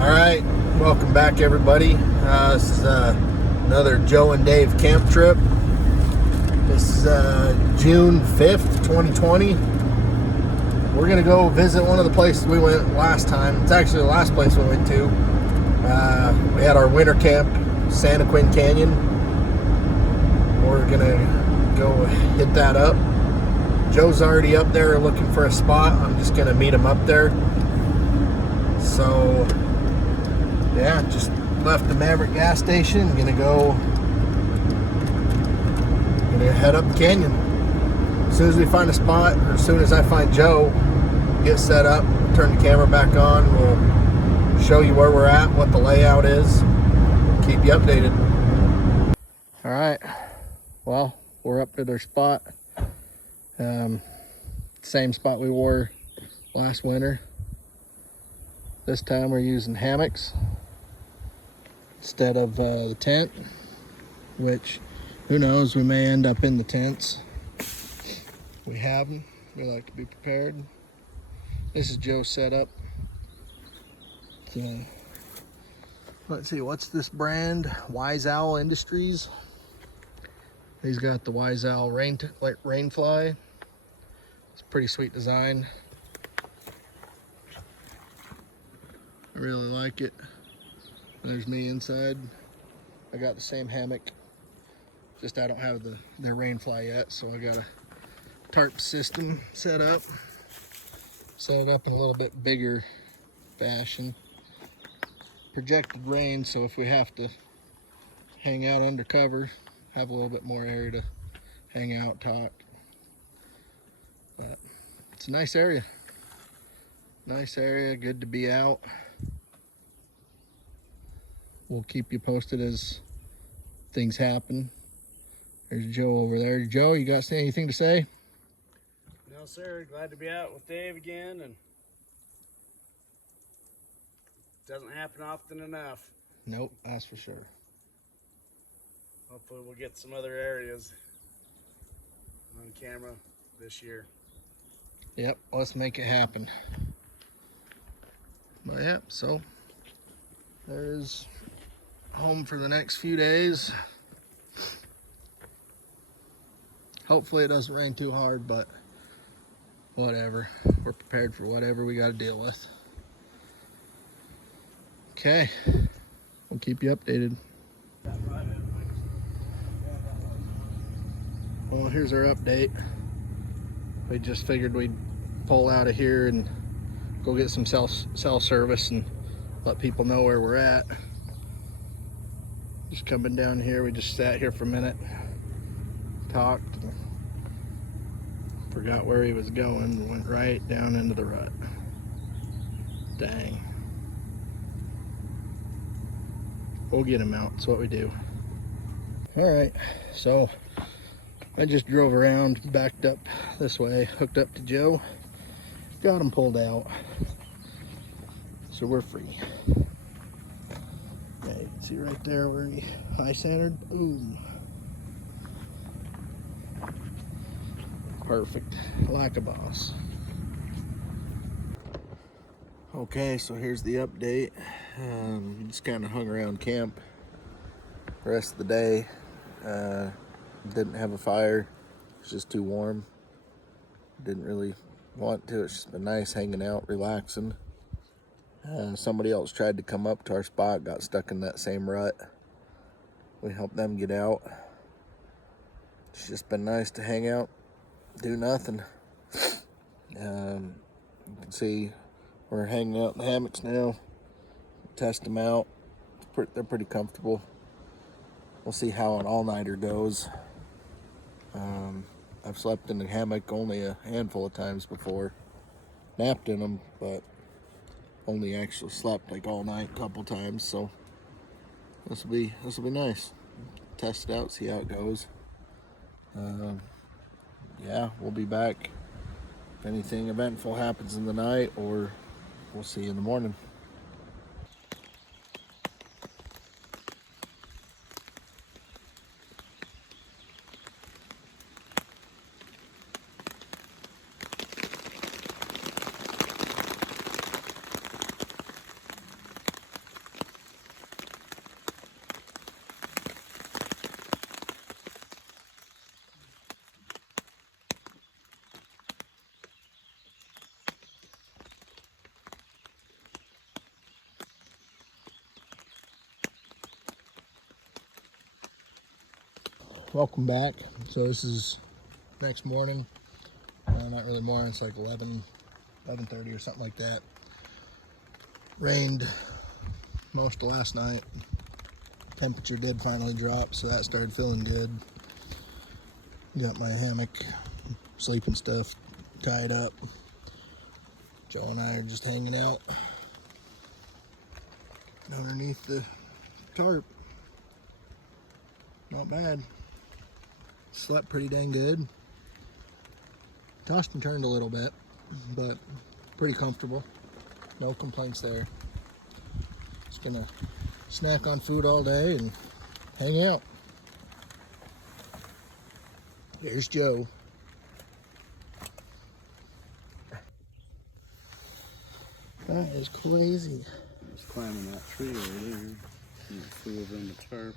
All right, welcome back, everybody. This is another Joe and Dave camp trip. This is June 5th, 2020. We're going to go visit one of the places we went last time. It's actually the last place we went to. We had our winter camp, Santaquin Canyon. We're going to go hit that up. Joe's already up there looking for a spot. I'm just going to meet him up there. So, yeah, just left the Maverick gas station. Gonna head up the canyon. As soon as we find a spot, or as soon as I find Joe, get set up, turn the camera back on. We'll show you where we're at, what the layout is, keep you updated. All right, well, we're up to their spot. Same spot we wore last winter. This time we're using hammocks instead of the tent, which, who knows, we may end up in the tents. We have them. We like to be prepared. This is Joe's setup. Let's see, what's this brand? Wise Owl Industries. He's got the Wise Owl Rainfly. It's a pretty sweet design. I really like it. There's me inside. I got the same hammock, just I don't have the Rainfly yet, so I got a tarp system set up in a little bit bigger fashion. Projected rain, so if we have to hang out under cover, have a little bit more area to hang out, talk. But it's a nice area. Nice area, good to be out. We'll keep you posted as things happen. There's Joe over there. Joe, you got anything to say? No, sir. Glad to be out with Dave again, and it doesn't happen often enough. Nope, that's for sure. Hopefully we'll get some other areas on camera this year. Yep, let's make it happen. But yep, so there's home for the next few days. Hopefully it doesn't rain too hard, but whatever. We're prepared for whatever we got to deal with. Okay, we'll keep you updated. Well, here's our update. We just figured we'd pull out of here and go get some cell service and let people know where we're at. Just coming down here, we just sat here for a minute, talked, and forgot where he was going, went right down into the rut. Dang. We'll get him out, that's what we do. All right, so I just drove around, backed up this way, hooked up to Joe, got him pulled out, so we're free. Okay, you can see right there where he high centered, boom. Perfect, like a boss. Okay, so here's the update. Just kind of hung around camp the rest of the day. Didn't have a fire, it's just too warm. Didn't really want to, it's just been nice hanging out, relaxing. Somebody else tried to come up to our spot, got stuck in that same rut. We helped them get out. It's just been nice to hang out, do nothing. You can see we're hanging out in the hammocks now. Test them out. They're pretty comfortable. We'll see how an all-nighter goes. I've slept in the hammock only a handful of times before. Napped in them, but only actually slept like all night a couple times. So this will be nice. Test it out, see how it goes. Yeah, we'll be back if anything eventful happens in the night, or we'll see you in the morning. welcome back. So this is next morning. Not really morning, it's like 11:30 or something like that. Rained most of last night. Temperature did finally drop, so that started feeling good. Got my hammock, sleeping stuff tied up. Joe and I are just hanging out underneath the tarp. Not bad. Slept pretty dang good. Tossed and turned a little bit, but pretty comfortable. No complaints there. Just gonna snack on food all day and hang out. There's Joe. That is crazy. Just climbing that tree over there. And it flew over on the tarp.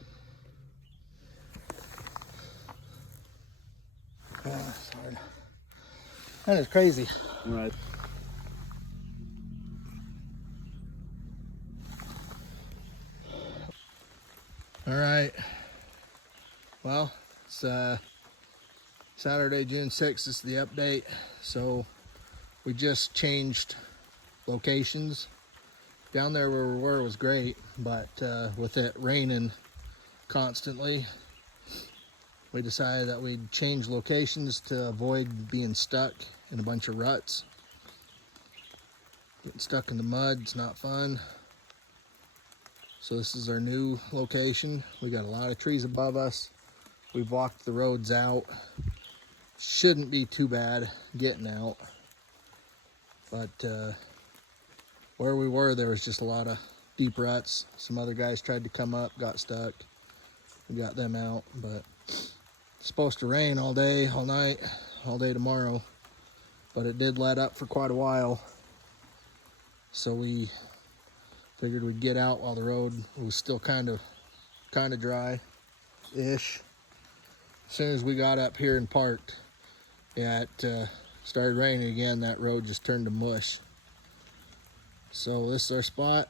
Oh, sorry. That is crazy. Right. All right. Well, it's Saturday, June 6th. This is the update. So we just changed locations. Down there where we were was great, but with it raining constantly, we decided that we'd change locations to avoid being stuck in a bunch of ruts. Getting stuck in the mud, it's not fun. So this is our new location. We got a lot of trees above us. We've walked the roads out. Shouldn't be too bad getting out. But where we were, there was just a lot of deep ruts. Some other guys tried to come up, got stuck. We got them out, but it's supposed to rain all day, all night, all day tomorrow. But it did let up for quite a while. So we figured we'd get out while the road was still kind of dry-ish. As soon as we got up here and parked, it started raining again. That road just turned to mush. So this is our spot.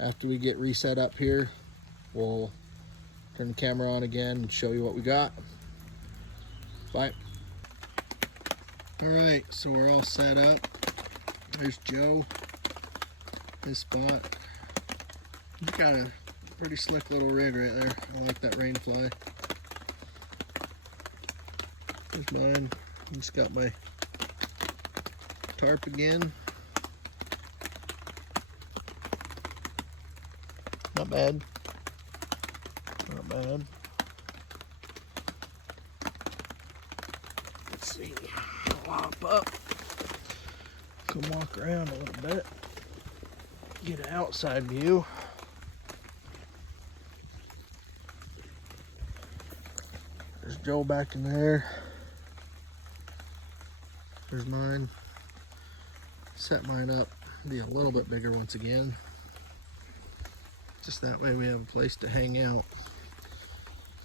After we get reset up here, we'll turn the camera on again and show you what we got. Bye. All right, so we're all set up. There's Joe, his spot. He's got a pretty slick little rig right there. I like that rain fly. There's mine. Just got my tarp again. Not bad. Not bad. Let's see. I'll hop up. Come walk around a little bit. Get an outside view. There's Joe back in there. There's mine. Set mine up. Be a little bit bigger once again. Just that way we have a place to hang out.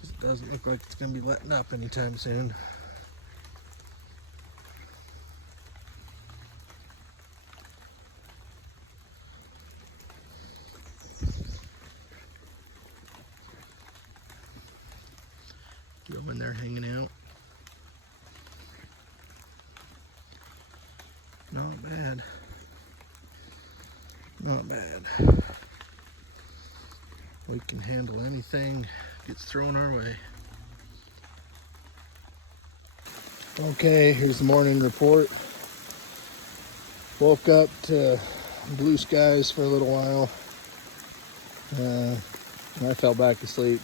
It doesn't look like it's going to be letting up anytime soon. Go in there hanging out. Not bad. Not bad. We can handle anything gets thrown our way. Okay, here's the morning report. Woke up to blue skies for a little while. I fell back asleep.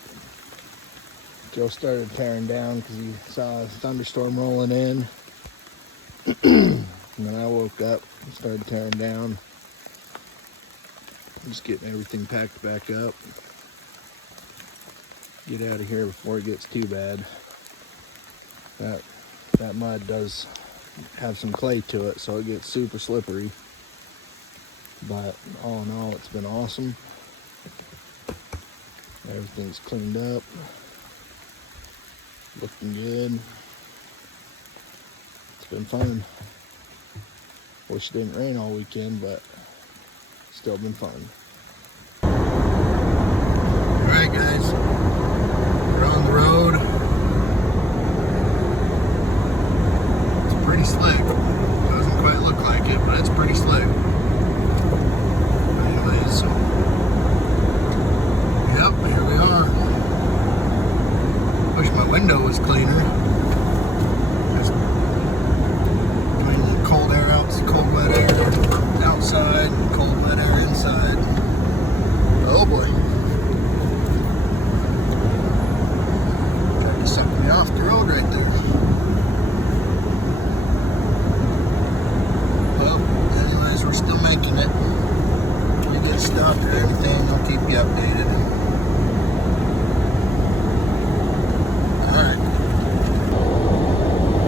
Joe started tearing down because he saw a thunderstorm rolling in. And then I woke up and started tearing down. I'm just getting everything packed back up. Get out of here before it gets too bad. That mud does have some clay to it, so it gets super slippery. But all in all, it's been awesome. Everything's cleaned up. Looking good. It's been fun. Wish it didn't rain all weekend, but still been fun. Alright guys, we're on the road. pretty slick. Doesn't quite look like it, but it's pretty slick. Anyways, yep, here we are. Wish my window was cleaner. Just between the cold air out, cold wet air outside, and cold wet air inside. Oh boy. Tried to suck me off the road right there. Well, anyways, we're still making it. If we get stopped or anything, I'll keep you updated.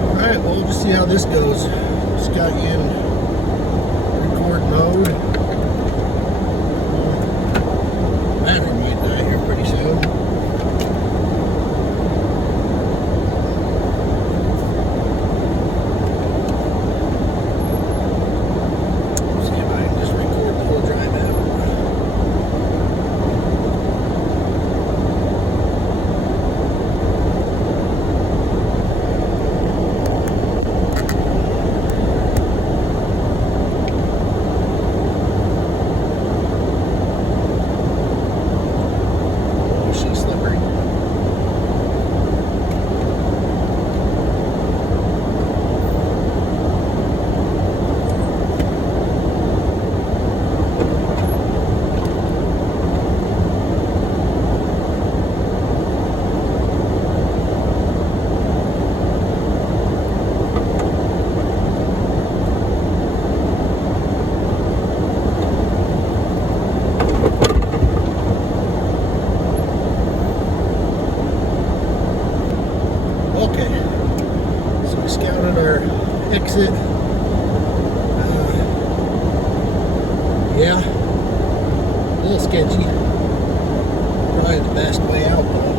Alright, well, we'll just see how this goes. Just got you in record mode. Battery might die here pretty soon. See if I can just record the whole drive out. She's slippery. Okay, so we scouted our exit. Yeah, a little sketchy. Probably the best way out though.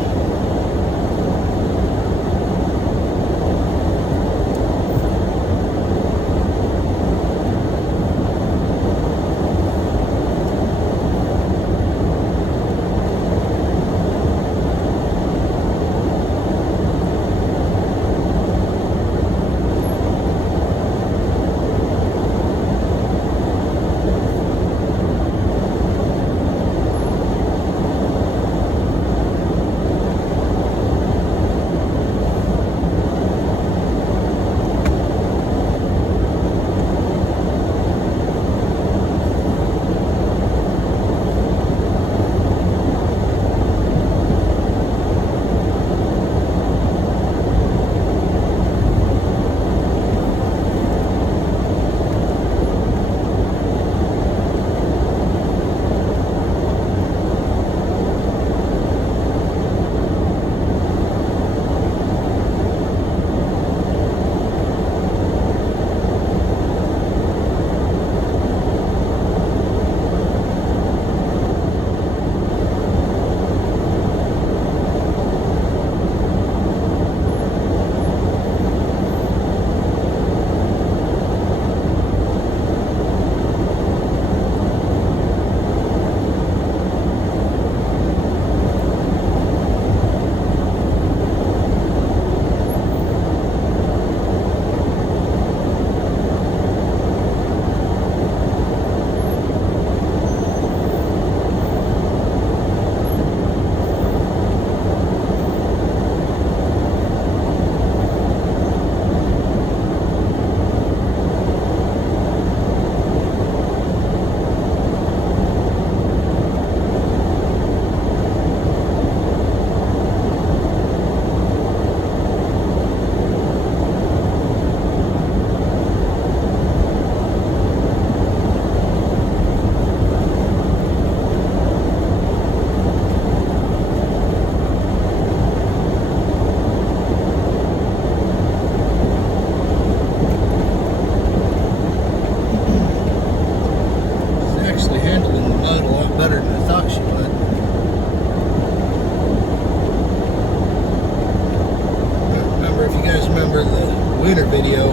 winter video.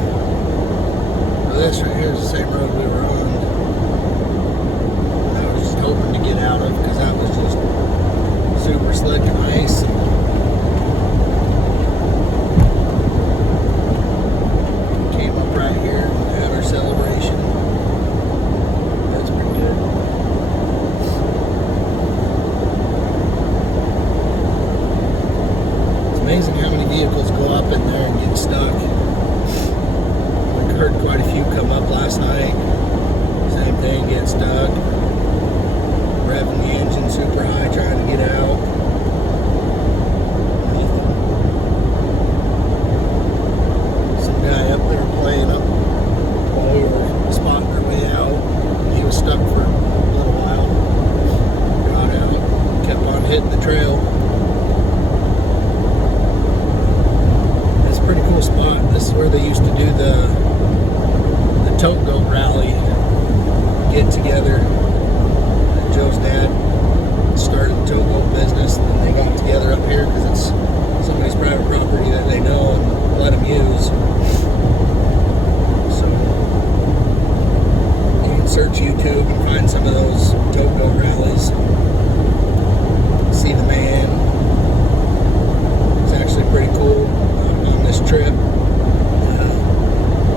Now this right here is the same road we were on. I was just hoping to get out of because that was just super slick and ice. Came up right hitting the trail. It's a pretty cool spot. This is where they used to do the tote goat rally get together. Joe's dad started the tote goat business, and then they got together up here because it's somebody's private property that they know and let them use. So you can search YouTube and find some of those tote goat rallies. See the man. It's actually pretty cool on this trip.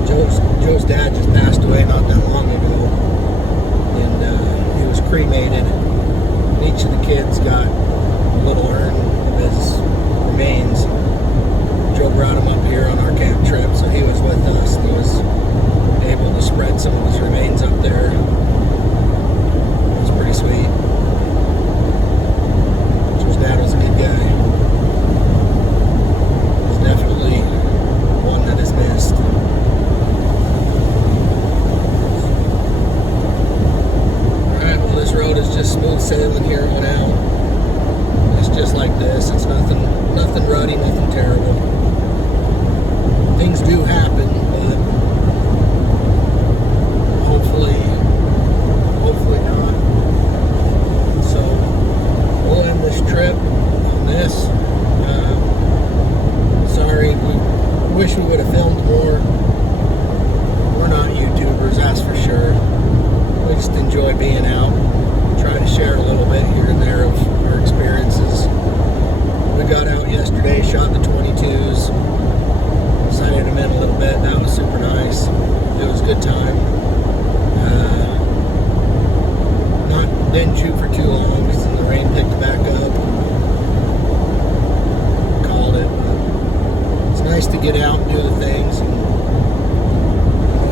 Joe's dad just passed away not that long ago, and he was cremated. And each of the kids got a little urn of his remains. Joe brought him up here on our camp trip, so he was with us, and he was able to spread some of his remains up there. It was pretty sweet. Joe's dad was a good guy. He's definitely one that is missed. Alright, well, this road is just smooth sailing here on out. It's just like this. It's nothing ruddy, nothing terrible. Things do happen, but hopefully not. So we'll end this trip on this. Sorry, we wish we would have filmed more. We're not YouTubers, that's for sure. We just enjoy being out. Try to share a little bit here and there of our experiences. We got out yesterday, shot the 22s, sighted them in a little bit. That was super nice. It was a good time. Didn't shoot for too long because the rain picked back up. Called it. It's nice to get out and do the things, and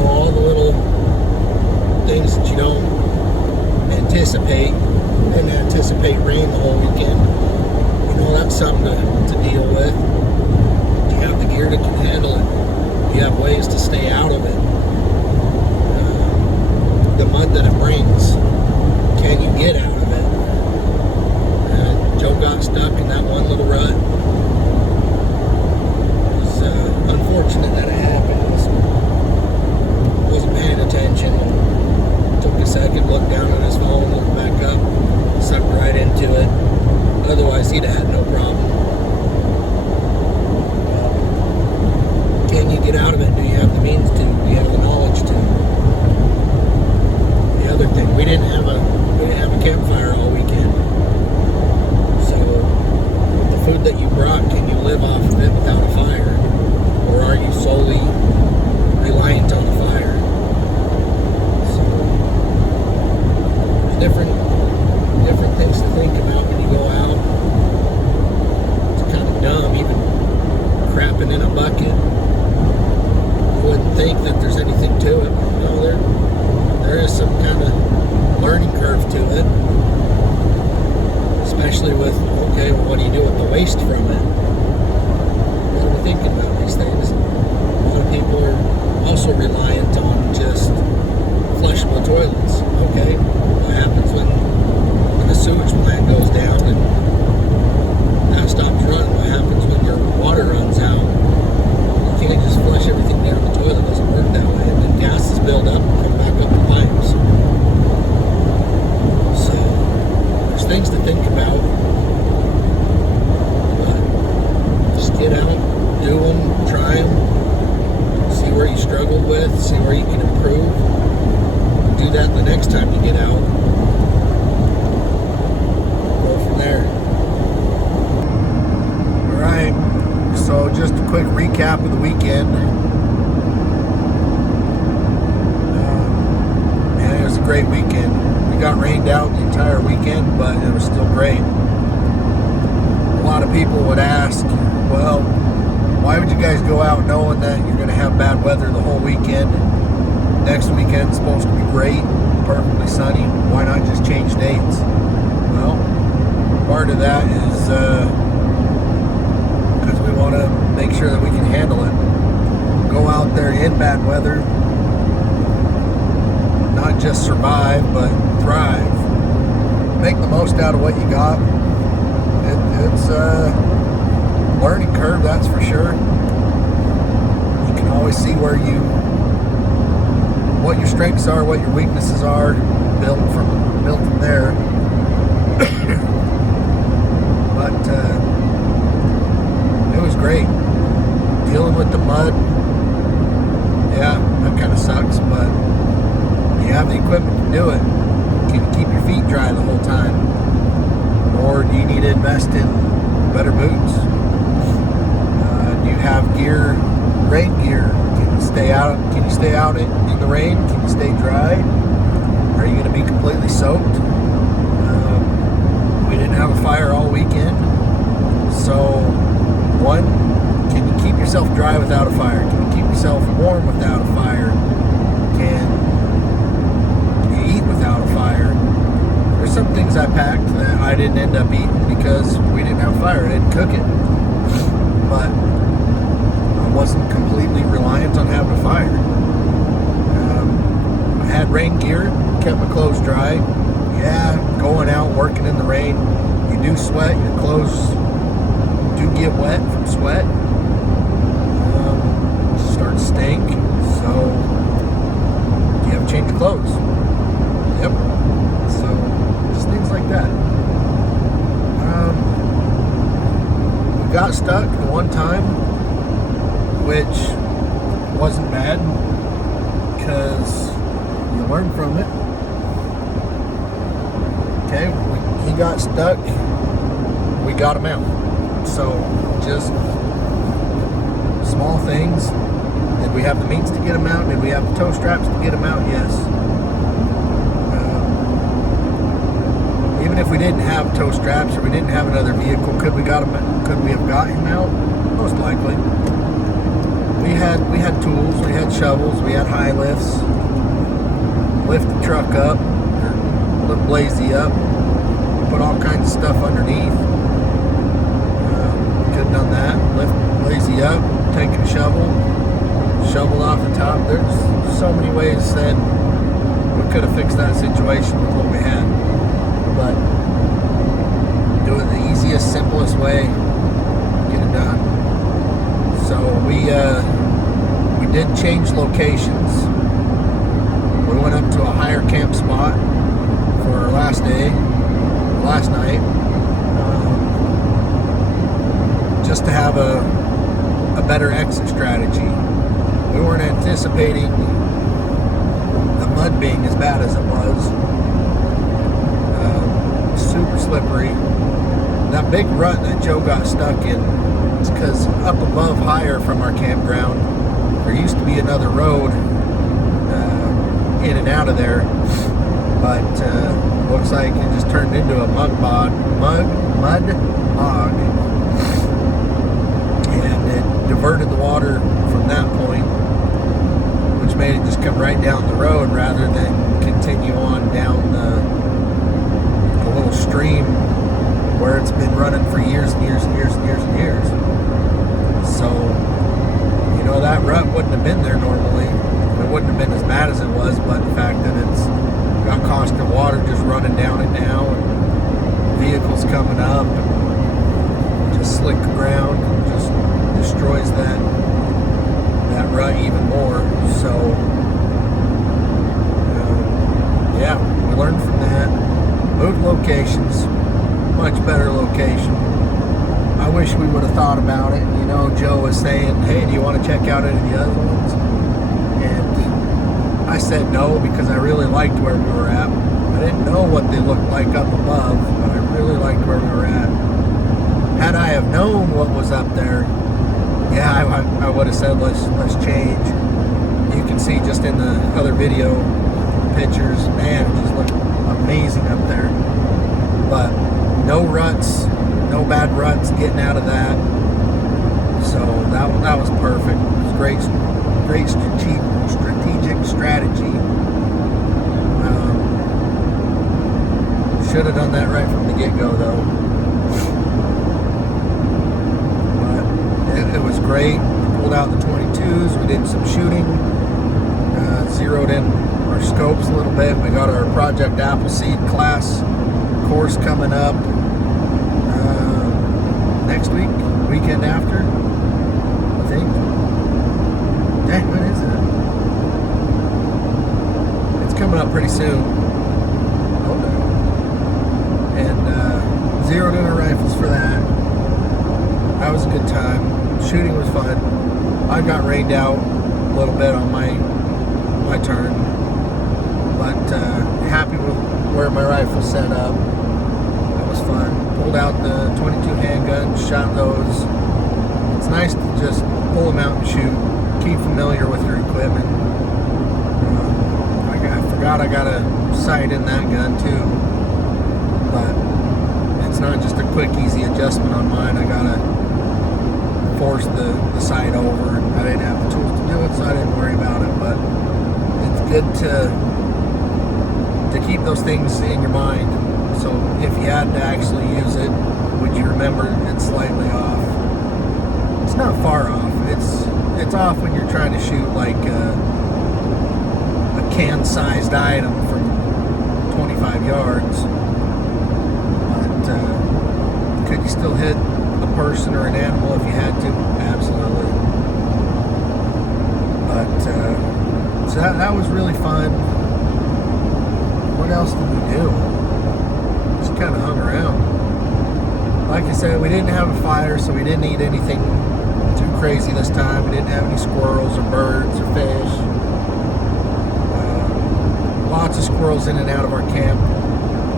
all the little things that you don't anticipate. Didn't anticipate rain the whole weekend. That's something to deal with. Do you have the gear that can handle it? Do you have ways to stay out of it? The mud that it brings, can you get out of it? Joe got stuck in that one little rut. It was unfortunate that it happened. Wasn't paying attention. Took a second, looked down at his phone, looked back up, sucked right into it. Otherwise, he'd have had no problem. Can you get out of it? Do you have the means to? Do you have the knowledge to? The other thing, we didn't have a campfire all weekend. So, with the food that you brought, can you live off of it without a fire? Or are you solely reliant on the fire? So, there's different things to think about when you go out. It's kind of dumb, even crapping in a bucket. You wouldn't think that there's anything to it. There is some kind of learning curve to it. Especially with, okay, well, what do you do with the waste from it? You gotta be thinking about these things. A lot of people are also reliant on just flushable toilets. Okay, what happens when the sewage plant goes down and that stops running? What happens when your water runs out? You can't just flush everything down the toilet. It doesn't work that way. And then gases build up and come back up the pipes. So there's things to think about. But just get out, do them, try them, see where you struggled with, see where you can improve. Do that the next time you get out. There. Alright, so just a quick recap of the weekend. And it was a great weekend. We got rained out the entire weekend, but it was still great. A lot of people would ask, well, why would you guys go out knowing that you're going to have bad weather the whole weekend? Next weekend's supposed to be great, perfectly sunny. Why not just change dates? Well, part of that is because we want to make sure that we can handle it. Go out there in bad weather, not just survive, but thrive. Make the most out of what you got. it's a learning curve, that's for sure. You can always see what your strengths are, what your weaknesses are, build from there. But it was great. Dealing with the mud, yeah, that kind of sucks, but you have the equipment to do it. Can you keep your feet dry the whole time? Or do you need to invest in better boots? Do you have rain gear? Can you stay out in the rain? Can you stay dry? Are you going to be completely soaked? We didn't have a fire all weekend. So, one, can you keep yourself dry without a fire? Can you keep yourself warm without a fire? Can you eat without a fire? There's some things I packed that I didn't end up eating because we didn't have a fire. I didn't cook it. But I wasn't completely reliant on having a fire. I had rain gear, kept my clothes dry. Yeah, going out, working in the rain, you do sweat, your clothes do get wet from sweat. Start to stink, so you have to change your clothes. Yep. So just things like that. We got stuck the one time, which wasn't bad because you learn from it. Okay, he got stuck. We got him out. So just small things. Did we have the means to get him out? Did we have the tow straps to get him out? Yes. Even if we didn't have tow straps or we didn't have another vehicle, could we have got him out? Most likely. We had tools, we had shovels, we had high lifts. Lift the truck up, or lift Blazy up, put all kinds of stuff underneath. Could have done that. Lift Blazy up, taking a shovel off the top. There's so many ways that we could have fixed that situation with what we had. But do it the easiest, simplest way, get it done. So we did change locations. We went up to a higher camp spot for our last night, just to have a better exit strategy. We weren't anticipating the mud being as bad as it was. Super slippery. That big rut that Joe got stuck in, it's because up above, higher from our campground, there used to be another road in and out of there, but looks like it just turned into a mud bog, and it diverted the water from that point, which made it just come right down the road rather than continue on down the little stream where it's been running for years and years and years and years and years. So, that rut wouldn't have been there normally. It wouldn't have been as bad as it was, but the fact that it's got constant water just running down it now, and vehicles coming up, and just slick the ground, and just destroys that rut even more. So, yeah, we learned from that. Moved locations, much better location. I wish we would have thought about it. Joe was saying, hey, do you want to check out any of the other ones? And I said no, because I really liked where we were at. I didn't know what they looked like up above, but I really liked where we were at. Had I have known what was up there, yeah, I would have said, let's change. You can see just in the other video pictures, man, it just looked amazing up there. But no ruts, no bad ruts getting out of that. So that was perfect. It was great strategic strategy. Should have done that right from the get-go, though. But it was great. Pulled out the 22s. We did some shooting. Zeroed in our scopes a little bit. We got our Project Appleseed class course coming up. next week, weekend after, I think. Dang, when is it? It's coming up pretty soon. Oh no. And zeroed in our rifles for that. That was a good time. Shooting was fun. I got rained out a little bit on my turn, but happy with where my rifle set up. That was fun. Pulled out the 22 handguns, shot those. It's nice to just pull them out and shoot. Keep familiar with your equipment. I forgot I got a sight in that gun too, but it's not just a quick, easy adjustment on mine. I gotta force the sight over, and I didn't have the tools to do it, so I didn't worry about it. But it's good to keep those things in your mind. So if you had to actually use it, would you remember it's slightly off? It's not far off. It's off when you're trying to shoot like a can-sized item from 25 yards. But could you still hit a person or an animal if you had to? Absolutely. But so that was really fun. What else did we do? Just kind of hung around. Like I said, we didn't have a fire, so we didn't eat anything too crazy this time. We didn't have any squirrels or birds or fish. Lots of squirrels in and out of our camp.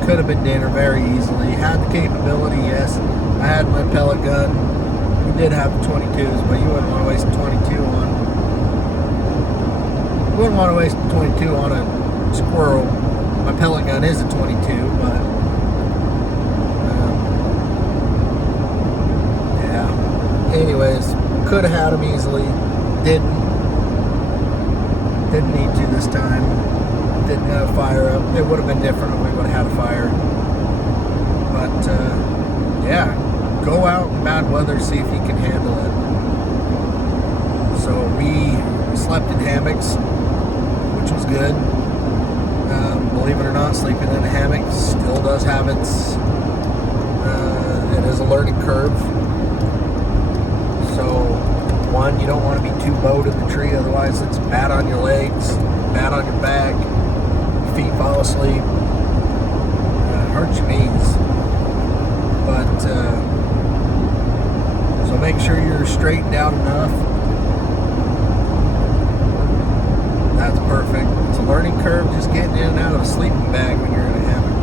Could have been dinner very easily. Had the capability, yes. I had my pellet gun. We did have the 22s, but you wouldn't want to waste a 22 on. You wouldn't want to waste a 22 on a squirrel. My pellet gun is a 22, but yeah. Anyways, could have had them easily. Didn't need to this time. Didn't have a fire up. It would have been different if we would have had a fire. But yeah, go out in bad weather, see if you can handle it. So we slept in hammocks, which was good. Believe it or not, sleeping in a hammock still does have its, it is a learning curve. So, one, you don't want to be too bowed in the tree, otherwise it's bad on your legs, bad on your back, your feet fall asleep, hurts your knees. But, so make sure you're straightened out enough. That's perfect. It's a learning curve, just getting in and out of a sleeping bag when you're in a hammock.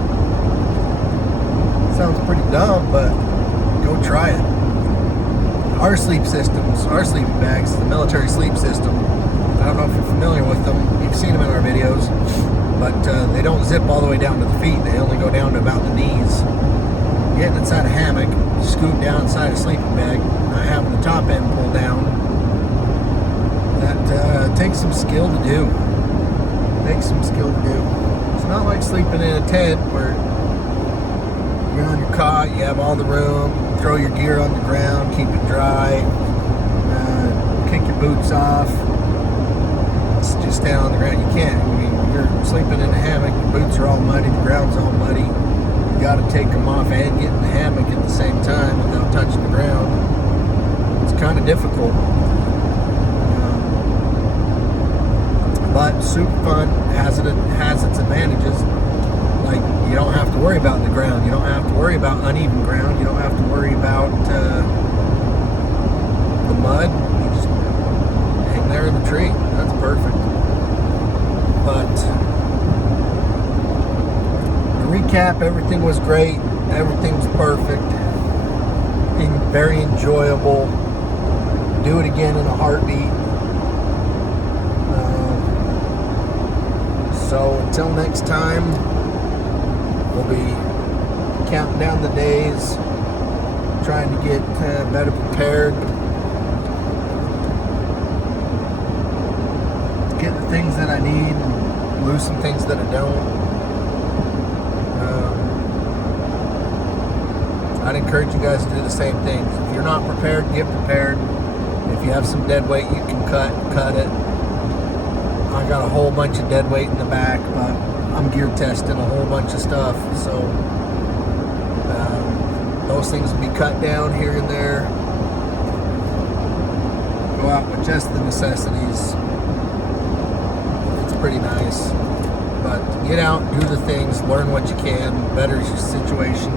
Sounds pretty dumb, but go try it. Our sleep systems, our sleeping bags, the military sleep system, I don't know if you're familiar with them. You've seen them in our videos, but they don't zip all the way down to the feet. They only go down to about the knees. Getting inside a hammock, scoot down inside a sleeping bag, not having the top end pulled down, that takes some skill to do. Takes some skill to do. It's not like sleeping in a tent where you're on your cot, you have all the room, throw your gear on the ground, keep it dry, kick your boots off, just stand on the ground. You can't. I mean, you're sleeping in a hammock, your boots are all muddy, the ground's all muddy. You got to take them off and get in the hammock at the same time without touching the ground. It's kind of difficult. But super fun, has its advantages. Like, you don't have to worry about the ground. You don't have to worry about uneven ground. You don't have to worry about the mud. You just hang there in the tree. That's perfect. But to recap, everything was great. Everything was perfect. Very enjoyable. Do it again in a heartbeat. So until next time, we'll be counting down the days, trying to get better prepared, get the things that I need, lose some things that I don't. I'd encourage you guys to do the same things. If you're not prepared, get prepared. If you have some dead weight you can cut it. I got a whole bunch of dead weight in the back, but I'm gear testing a whole bunch of stuff, so Those things will be cut down here and there. Go out with just the necessities. It's pretty nice. But get out, do the things, learn what you can, better your situation.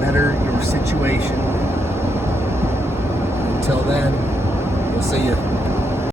Better your situation. Until then, we'll see you.